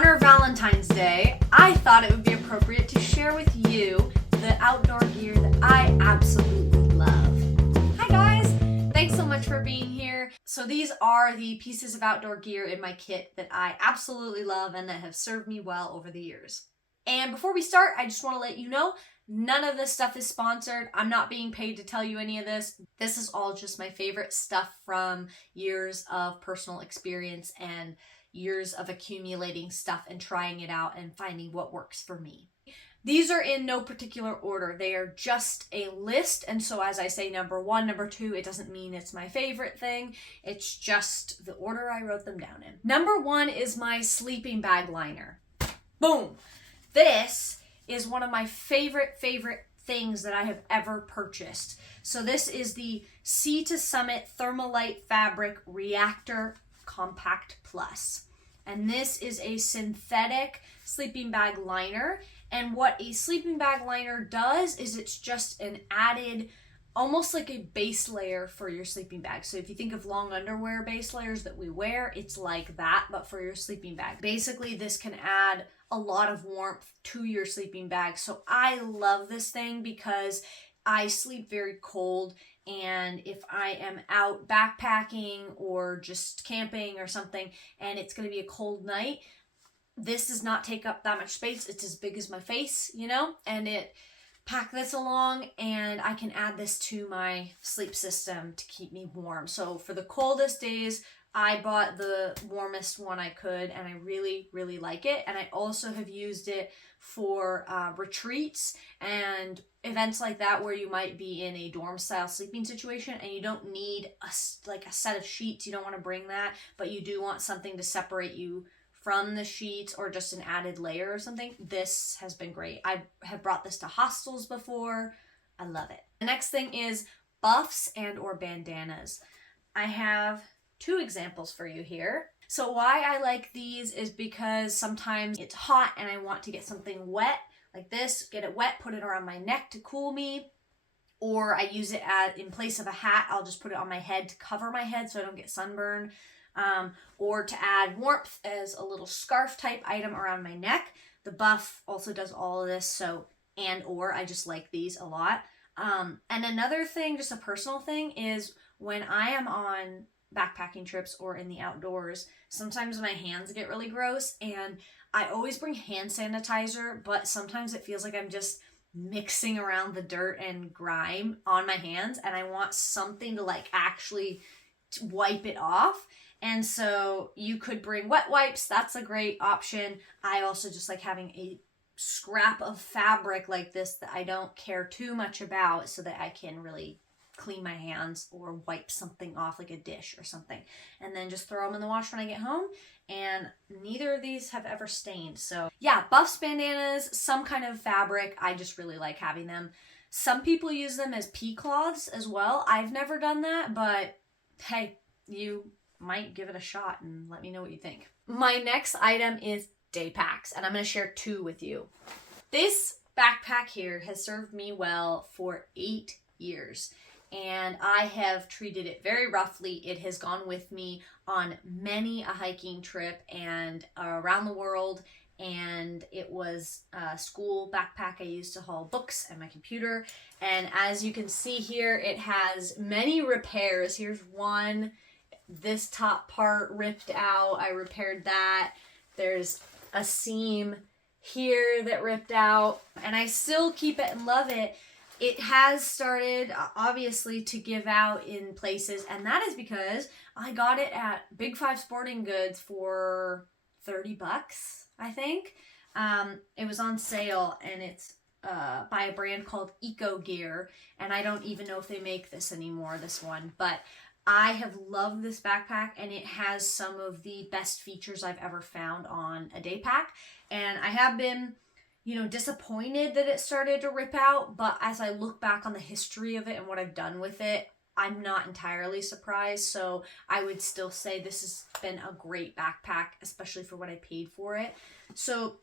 honor of Valentine's Day, I thought it would be appropriate to share with you the outdoor gear that I absolutely love. Hi guys, thanks so much for being here. So these are the pieces of outdoor gear in my kit that I absolutely love and that have served me well over the years. And before we start, I just want to let you know, none of this stuff is sponsored. I'm not being paid to tell you any of this. This is all just my favorite stuff from years of personal experience and years of accumulating stuff and trying it out and finding what works for me. These are in no particular order. They are just a list. And so as I say, number one, number two, it doesn't mean it's my favorite thing. It's just the order I wrote them down in. Number one is my sleeping bag liner. Boom. This is one of my favorite things that I have ever purchased. So this is the Sea to Summit Thermalite Fabric Reactor Compact Plus. And this is a synthetic sleeping bag liner. And what a sleeping bag liner does is it's just an added, almost like a base layer for your sleeping bag. So if you think of long underwear base layers that we wear, it's like that, but for your sleeping bag. Basically, this can add a lot of warmth to your sleeping bag. So I love this thing because I sleep very cold, and if I am out backpacking or just camping or something and it's going to be a cold night, this does not take up that much space. It's as big as my face, you know, and pack this along and I can add this to my sleep system to keep me warm. So for the coldest days, I bought the warmest one I could, and I really like it. And I also have used it for retreats and events like that where you might be in a dorm style sleeping situation and you don't need a set of sheets. You don't want to bring that, but you do want something to separate you from the sheets or just an added layer or something. This has been great. I have brought this to hostels before. I love it. The next thing is buffs and or bandanas. I have two examples for you here. So why I like these is because sometimes it's hot and I want to get something wet like this, get it wet, put it around my neck to cool me, or I use it in place of a hat. I'll just put it on my head to cover my head so I don't get sunburned, or to add warmth as a little scarf type item around my neck. The buff also does all of this, so I just like these a lot. And another thing, just a personal thing, is when I am on backpacking trips or in the outdoors, sometimes my hands get really gross, and I always bring hand sanitizer, but sometimes it feels like I'm just mixing around the dirt and grime on my hands, and I want something to actually wipe it off. And so you could bring wet wipes. That's a great option. I also just like having a scrap of fabric like this that I don't care too much about, so that I can really clean my hands or wipe something off, like a dish or something, and then just throw them in the wash when I get home. And neither of these have ever stained. So yeah, buffs, bandanas, some kind of fabric. I just really like having them. Some people use them as pea cloths as well. I've never done that, but hey, you might give it a shot and let me know what you think. My next item is day packs, and I'm going to share two with you. This backpack here has served me well for 8 years. And I have treated it very roughly. It has gone with me on many a hiking trip and around the world. And it was a school backpack I used to haul books and my computer. And as you can see here, it has many repairs. Here's one. This top part ripped out. I repaired that. There's a seam here that ripped out. And I still keep it and love it. It has started, obviously, to give out in places, and that is because I got it at Big 5 Sporting Goods for $30, I think. It was on sale, and it's by a brand called Eco Gear, and I don't even know if they make this anymore, this one, but I have loved this backpack, and it has some of the best features I've ever found on a day pack, and I have been disappointed that it started to rip out, but as I look back on the history of it and what I've done with it, I'm not entirely surprised. So I would still say this has been a great backpack, especially for what I paid for it. So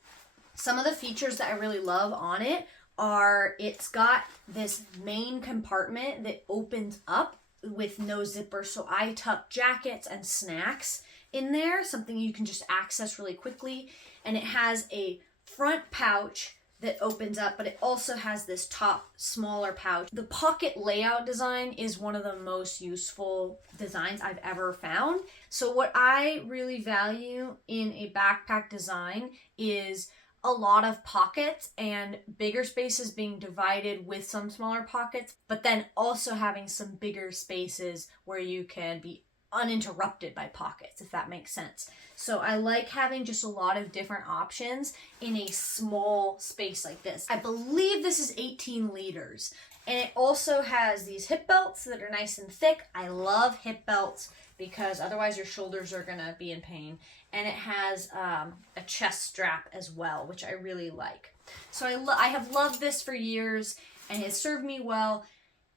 some of the features that I really love on it are, it's got this main compartment that opens up with no zipper, so I tuck jackets and snacks in there, something you can just access really quickly. And it has a front pouch that opens up, but it also has this top smaller pouch. The pocket layout design is one of the most useful designs I've ever found. So what I really value in a backpack design is a lot of pockets and bigger spaces being divided with some smaller pockets, but then also having some bigger spaces where you can be uninterrupted by pockets, if that makes sense. So I like having just a lot of different options in a small space like this. I believe this is 18 liters. And it also has these hip belts that are nice and thick. I love hip belts because otherwise your shoulders are gonna be in pain. And it has a chest strap as well, which I really like. So I have loved this for years and it's served me well.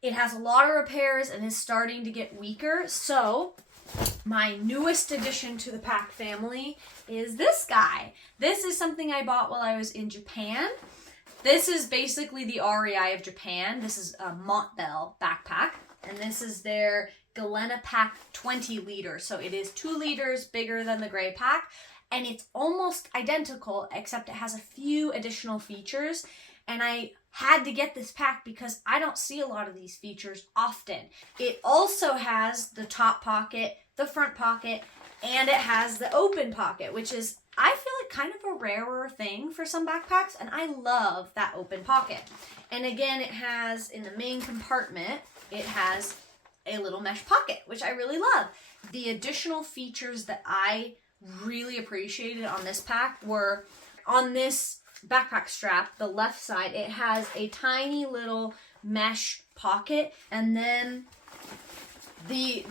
It has a lot of repairs and is starting to get weaker. So my newest addition to the pack family is this guy. This is something I bought while I was in Japan. This is basically the REI of Japan. This is a Montbell backpack. And this is their Galena pack 20 liters. So it is 2 liters bigger than the gray pack. And it's almost identical, except it has a few additional features. And I had to get this pack because I don't see a lot of these features often. It also has the top pocket, the front pocket, and it has the open pocket, which is, I feel like, kind of a rarer thing for some backpacks, and I love that open pocket. And again, it has, in the main compartment, it has a little mesh pocket, which I really love. The additional features that I really appreciated on this pack were on this backpack strap, the left side, it has a tiny little mesh pocket, and then the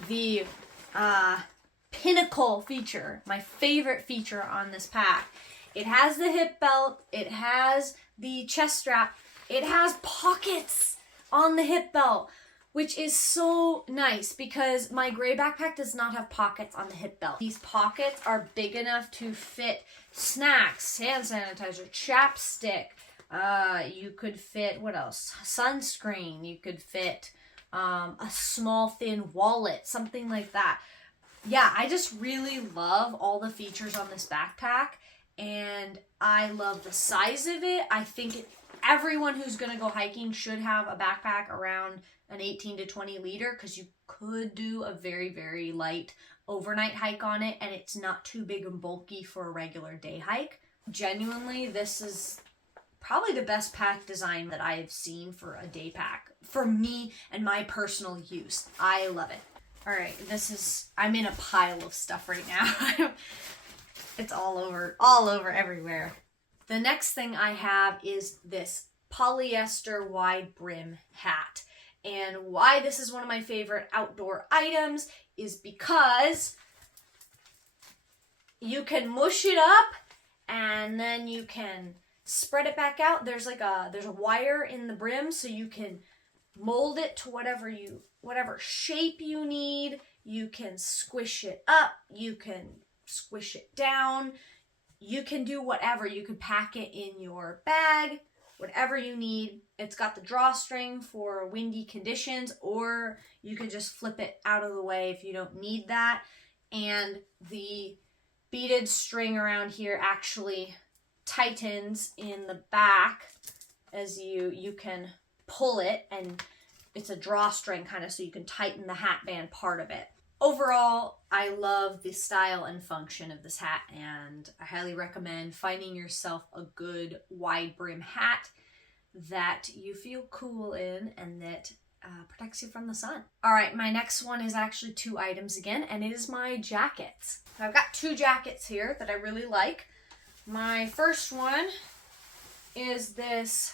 pinnacle feature, my favorite feature on this pack, it has the hip belt, it has the chest strap, it has pockets on the hip belt, which is so nice because my gray backpack does not have pockets on the hip belt. These pockets are big enough to fit snacks, hand sanitizer, chapstick. You could fit, what else? Sunscreen. You could fit a small thin wallet, something like that. Yeah, I just really love all the features on this backpack, and I love the size of it. I think everyone who's going to go hiking should have a backpack around an 18 to 20 liter because you could do a very, very light overnight hike on it, and it's not too big and bulky for a regular day hike. Genuinely, this is probably the best pack design that I have seen for a day pack for me and my personal use. I love it. All right, I'm in a pile of stuff right now. It's all over everywhere. The next thing I have is this polyester wide brim hat. And why this is one of my favorite outdoor items is because you can mush it up and then you can spread it back out. There's a wire in the brim so you can mold it to whatever shape you need. You can squish it up, you can squish it down. You can do whatever. You could pack it in your bag, whatever you need. It's got the drawstring for windy conditions, or you could just flip it out of the way if you don't need that. And the beaded string around here actually tightens in the back as you can pull it, and it's a drawstring kind of, so you can tighten the hat band part of it. Overall, I love the style and function of this hat, and I highly recommend finding yourself a good wide brim hat that you feel cool in and that protects you from the sun. All right, my next one is actually 2 items again, and it is my jackets. I've got 2 jackets here that I really like. My first one is this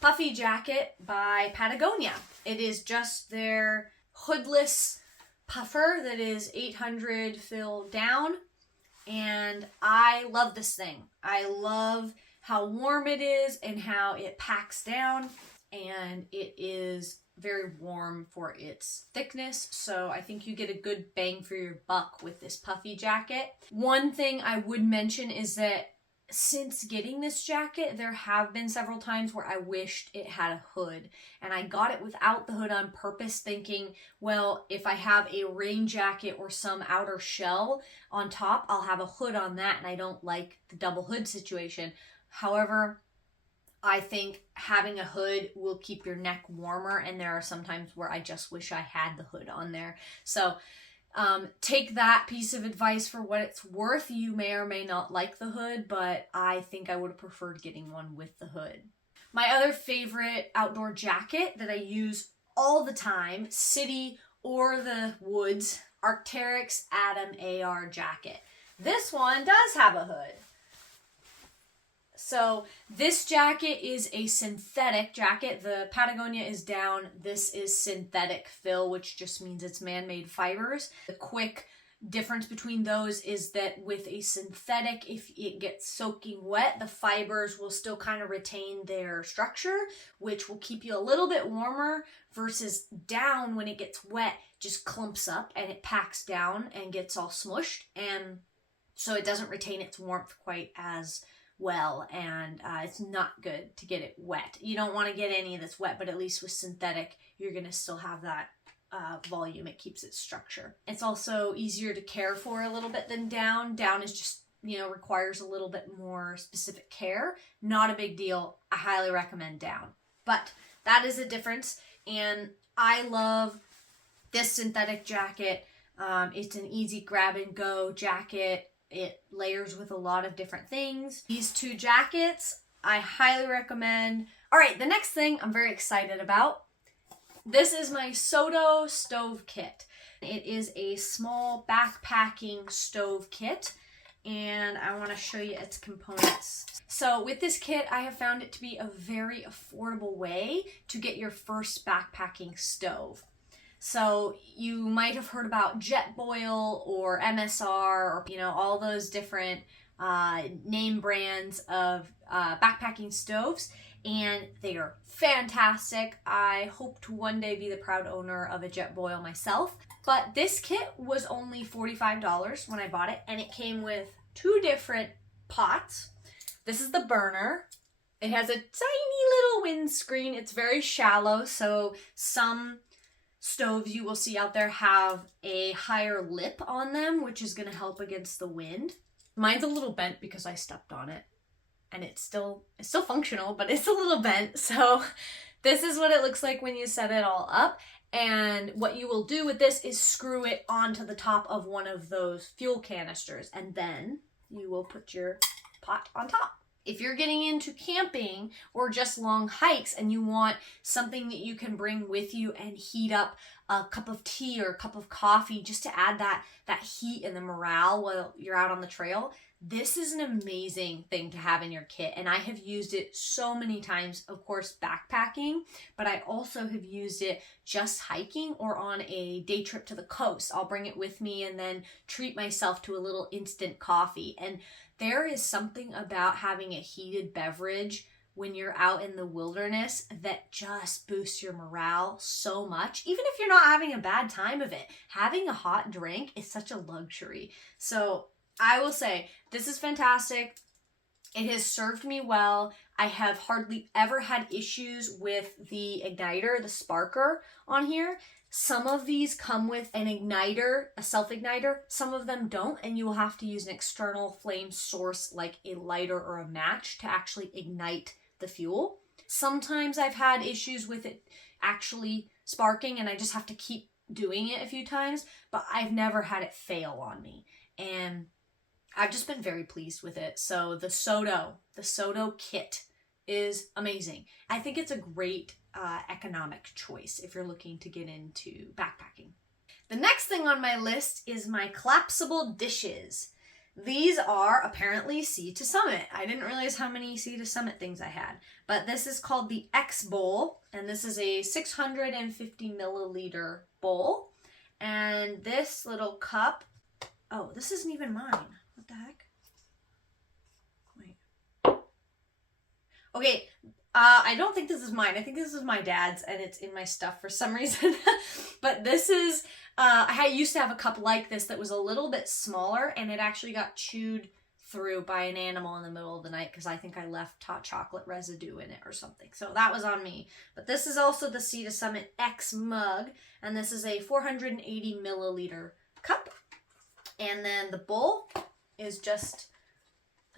puffy jacket by Patagonia. It is just their hoodless puffer that is 800 fill down, and I love this thing. I love how warm it is and how it packs down, and it is very warm for its thickness, so I think you get a good bang for your buck with this puffy jacket. One thing I would mention is that since getting this jacket, there have been several times where I wished it had a hood, and I got it without the hood on purpose, thinking, well, if I have a rain jacket or some outer shell on top, I'll have a hood on that, and I don't like the double hood situation. However, I think having a hood will keep your neck warmer, and there are some times where I just wish I had the hood on there. So take that piece of advice for what it's worth. You may or may not like the hood, but I think I would have preferred getting one with the hood. My other favorite outdoor jacket that I use all the time, city or the woods, Arc'teryx Atom AR jacket. This one does have a hood. So this jacket is a synthetic jacket. The Patagonia is down. This is synthetic fill, which just means it's man-made fibers. The quick difference between those is that with a synthetic, if it gets soaking wet, the fibers will still kind of retain their structure, which will keep you a little bit warmer, versus down, when it gets wet, just clumps up and it packs down and gets all smushed. And so it doesn't retain its warmth quite as well, and it's not good to get it wet. You don't want to get any that's wet, but at least with synthetic, you're going to still have that volume. It keeps its structure. It's also easier to care for a little bit than down. Down is just, requires a little bit more specific care. Not a big deal. I highly recommend down. But that is a difference, and I love this synthetic jacket. It's an easy grab and go jacket. It layers with a lot of different things. These two jackets, I highly recommend. All right, the next thing I'm very excited about. This is my Soto stove kit. It is a small backpacking stove kit, and I want to show you its components. So with this kit, I have found it to be a very affordable way to get your first backpacking stove. So you might have heard about Jetboil or MSR or, all those different name brands of backpacking stoves, and they are fantastic. I hope to one day be the proud owner of a Jetboil myself. But this kit was only $45 when I bought it, and it came with 2 different pots. This is the burner. It has a tiny little windscreen. It's very shallow, so some stoves you will see out there have a higher lip on them, which is going to help against the wind. Mine's a little bent because I stepped on it, and it's still functional, but it's a little bent. So this is what it looks like when you set it all up. And what you will do with this is screw it onto the top of one of those fuel canisters, and then you will put your pot on top. If you're getting into camping or just long hikes and you want something that you can bring with you and heat up a cup of tea or a cup of coffee just to add that heat and the morale while you're out on the trail, this is an amazing thing to have in your kit. And I have used it so many times, of course, backpacking, but I also have used it just hiking or on a day trip to the coast. I'll bring it with me and then treat myself to a little instant coffee. And there is something about having a heated beverage when you're out in the wilderness that just boosts your morale so much. Even if you're not having a bad time of it, having a hot drink is such a luxury. So I will say, this is fantastic. It has served me well. I have hardly ever had issues with the igniter, the sparker on here. Some of these come with an igniter, a self-igniter. Some of them don't, and you will have to use an external flame source like a lighter or a match to actually ignite the fuel. Sometimes I've had issues with it actually sparking, and I just have to keep doing it a few times, but I've never had it fail on me. And I've just been very pleased with it. So the Soto kit is amazing. I think it's a great economic choice if you're looking to get into backpacking. The next thing on my list is my collapsible dishes. These are apparently Sea to Summit. I didn't realize how many Sea to Summit things I had, but this is called the X Bowl, and this is a 650 milliliter bowl. And this little cup, oh, this isn't even mine. What the heck? Wait. Okay, I don't think this is mine. I think this is my dad's, and it's in my stuff for some reason. But this is, I used to have a cup like this that was a little bit smaller, and it actually got chewed through by an animal in the middle of the night because I think I left hot chocolate residue in it or something. So that was on me. But this is also the Sea to Summit X mug, and this is a 480 milliliter cup. And then the bowl is just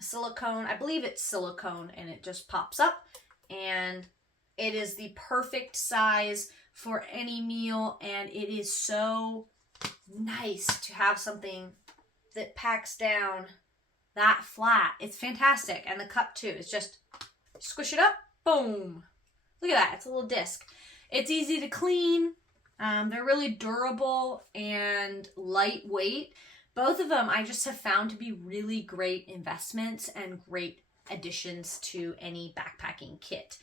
silicone. I believe it's silicone, and it just pops up, and it is the perfect size for any meal, and it is so nice to have something that packs down that flat. It's fantastic. And the cup too is just squish it up, boom. Look at that, it's a little disc. It's easy to clean. They're really durable and lightweight. Both of them I just have found to be really great investments and great additions to any backpacking kit.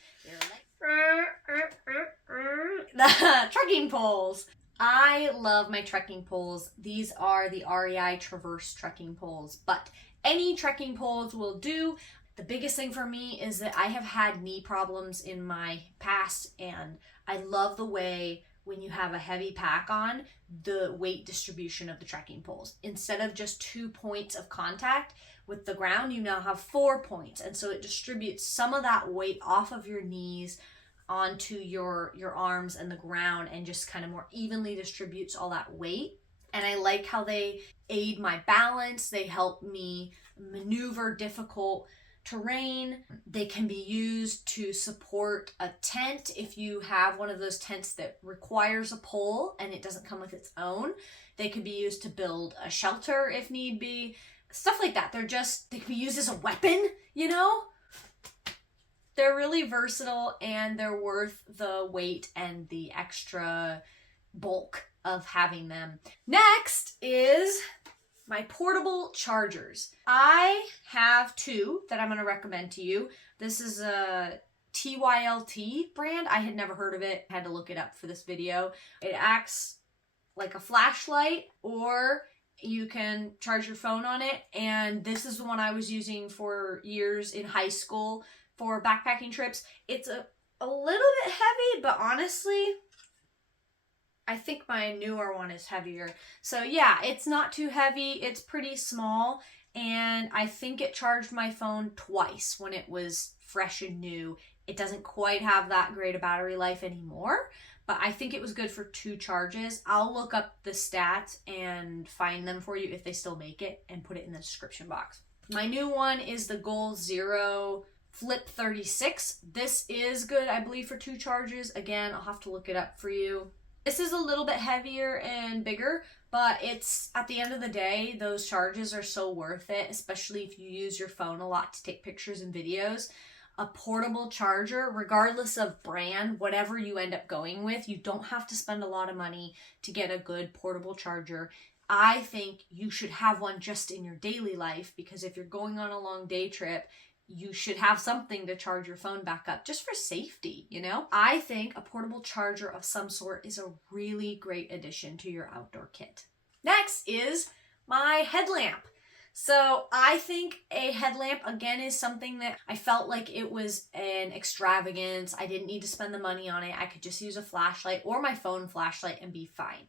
The trekking poles. I love my trekking poles. These are the REI Traverse trekking poles, but any trekking poles will do. The biggest thing for me is that I have had knee problems in my past, and I love the way when you have a heavy pack on, the weight distribution of the trekking poles. Instead of just 2 points of contact with the ground, you now have 4 points. And so it distributes some of that weight off of your knees onto your arms and the ground, and just kind of more evenly distributes all that weight. And I like how they aid my balance. They help me maneuver difficult terrain. They can be used to support a tent if you have one of those tents that requires a pole and it doesn't come with its own. They could be used to build a shelter if need be. Stuff like that. They can be used as a weapon, you know? They're really versatile, and they're worth the weight and the extra bulk of having them. Next is my portable chargers. I have 2 that I'm going to recommend to you. This is a TYLT brand. I had never heard of it. I had to look it up for this video. It acts like a flashlight, or you can charge your phone on it. And this is the one I was using for years in high school for backpacking trips. It's a little bit heavy, but honestly, I think my newer one is heavier. So yeah, it's not too heavy. It's pretty small, and I think it charged my phone twice when it was fresh and new. It doesn't quite have that great a battery life anymore, but I think it was good for 2 charges. I'll look up the stats and find them for you if they still make it and put it in the description box. My new one is the Goal Zero Flip 36. This is good, I believe, for 2 charges. Again, I'll have to look it up for you. This is a little bit heavier and bigger, but it's, at the end of the day, those charges are so worth it, especially if you use your phone a lot to take pictures and videos. A portable charger, regardless of brand, whatever you end up going with, you don't have to spend a lot of money to get a good portable charger. I think you should have one just in your daily life, because if you're going on a long day trip, you should have something to charge your phone back up, just for safety, you know? I think a portable charger of some sort is a really great addition to your outdoor kit. Next is my headlamp. So I think a headlamp, again, is something that I felt like it was an extravagance. I didn't need to spend the money on it. I could just use a flashlight or my phone flashlight and be fine.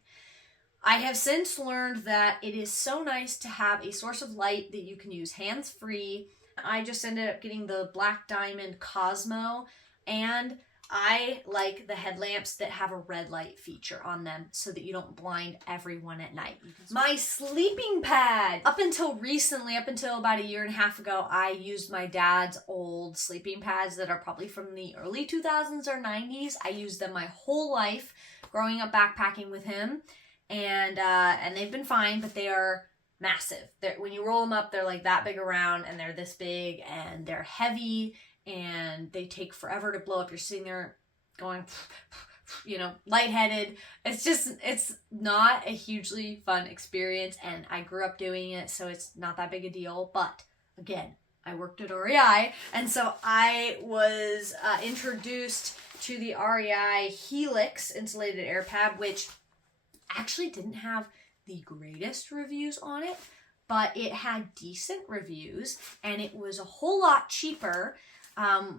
I have since learned that it is so nice to have a source of light that you can use hands-free. I just ended up getting the Black Diamond Cosmo, and I like the headlamps that have a red light feature on them so that you don't blind everyone at night. My sleeping pad. Up until recently, up until about a 1.5 years ago, I used my dad's old sleeping pads that are probably from the early 2000s or 90s. I used them my whole life growing up backpacking with him, and they've been fine, but they are massive. When you roll them up, they're like that big around, and they're this big, and they're heavy, and they take forever to blow up. You're sitting there going, you know, lightheaded. It's not a hugely fun experience, and I grew up doing it, so it's not that big a deal. But again, I worked at REI, and so I was introduced to the REI Helix insulated air pad, which actually didn't have the greatest reviews on it, but it had decent reviews, and it was a whole lot cheaper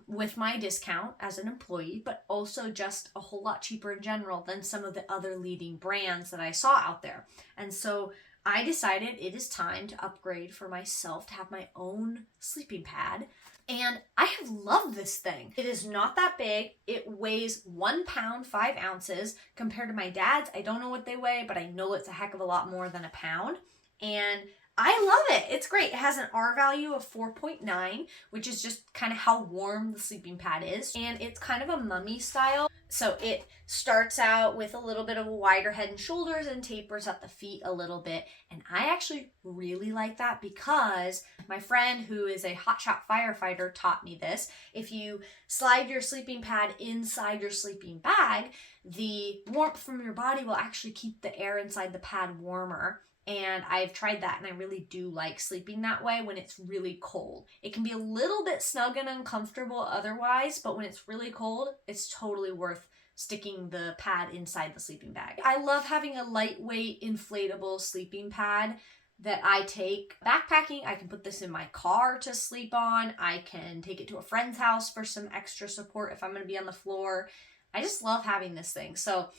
with my discount as an employee, but also just a whole lot cheaper in general than some of the other leading brands that I saw out there. And so I decided it is time to upgrade for myself to have my own sleeping pad. And I have loved this thing. It is not that big. It weighs 1 pound, 5 ounces compared to my dad's. I don't know what they weigh, but I know it's a heck of a lot more than a pound. And I love it. It's great. It has an R value of 4.9, which is just kind of how warm the sleeping pad is. And it's kind of a mummy style. So it starts out with a little bit of a wider head and shoulders and tapers at the feet a little bit. And I actually really like that because my friend who is a hotshot firefighter taught me this. If you slide your sleeping pad inside your sleeping bag, the warmth from your body will actually keep the air inside the pad warmer. And I've tried that and I really do like sleeping that way when it's really cold. It can be a little bit snug and uncomfortable otherwise, but when it's really cold, it's totally worth sticking the pad inside the sleeping bag. I love having a lightweight inflatable sleeping pad that I take backpacking. I can put this in my car to sleep on. I can take it to a friend's house for some extra support if I'm going to be on the floor. I just love having this thing. So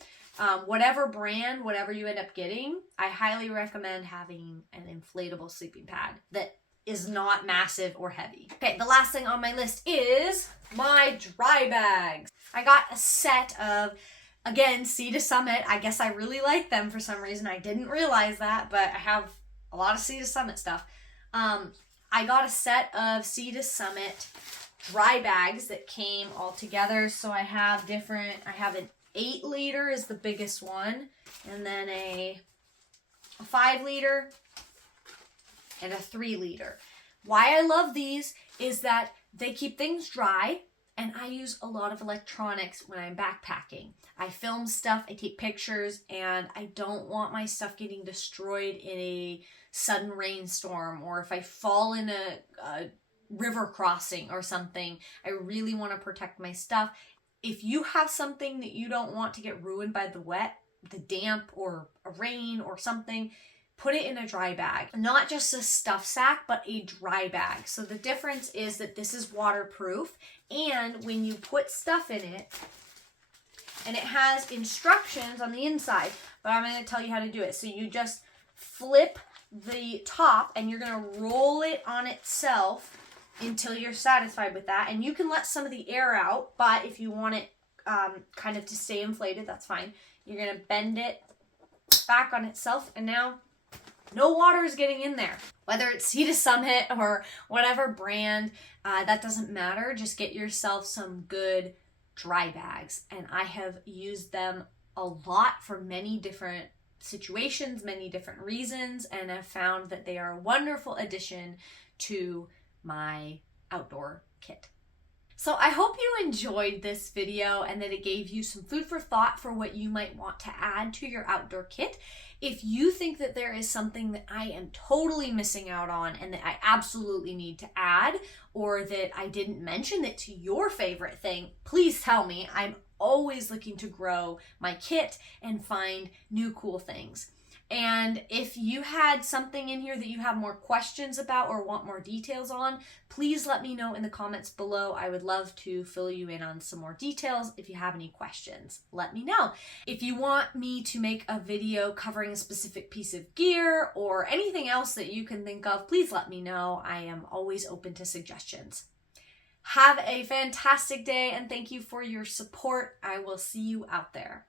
whatever brand, whatever you end up getting, I highly recommend having an inflatable sleeping pad that is not massive or heavy. Okay, the last thing on my list is my dry bags. I got a set of, again, Sea to Summit. I guess I really like them for some reason. I didn't realize that, but I have a lot of Sea to Summit stuff. I got a set of Sea to Summit dry bags that came all together. So I have an 8 liter is the biggest one, and then a 5 liter and a 3 liter. Why I love these is that they keep things dry, and I use a lot of electronics when I'm backpacking. I film stuff, I take pictures, and I don't want my stuff getting destroyed in a sudden rainstorm, or if I fall in a river crossing or something. I really want to protect my stuff. If you have something that you don't want to get ruined by the wet, the damp, or a rain or something, put it in a dry bag. Not just a stuff sack, but a dry bag. So the difference is that this is waterproof, and when you put stuff in it, and it has instructions on the inside, but I'm going to tell you how to do it. So you just flip the top, and you're going to roll it on itself until you're satisfied with that. And you can let some of the air out, but if you want it kind of to stay inflated, that's fine. You're going to bend it back on itself, and now no water is getting in there. Whether it's Sea to Summit or whatever brand, that doesn't matter. Just get yourself some good dry bags. And I have used them a lot for many different situations, many different reasons, and I've found that they are a wonderful addition to my outdoor kit. So I hope you enjoyed this video and that it gave you some food for thought for what you might want to add to your outdoor kit. If you think that there is something that I am totally missing out on and that I absolutely need to add, or that I didn't mention that's your favorite thing, please tell me. I'm always looking to grow my kit and find new cool things. And if you had something in here that you have more questions about or want more details on, please let me know in the comments below. I would love to fill you in on some more details. If you have any questions, let me know. If you want me to make a video covering a specific piece of gear or anything else that you can think of, please let me know. I am always open to suggestions. Have a fantastic day, and thank you for your support. I will see you out there.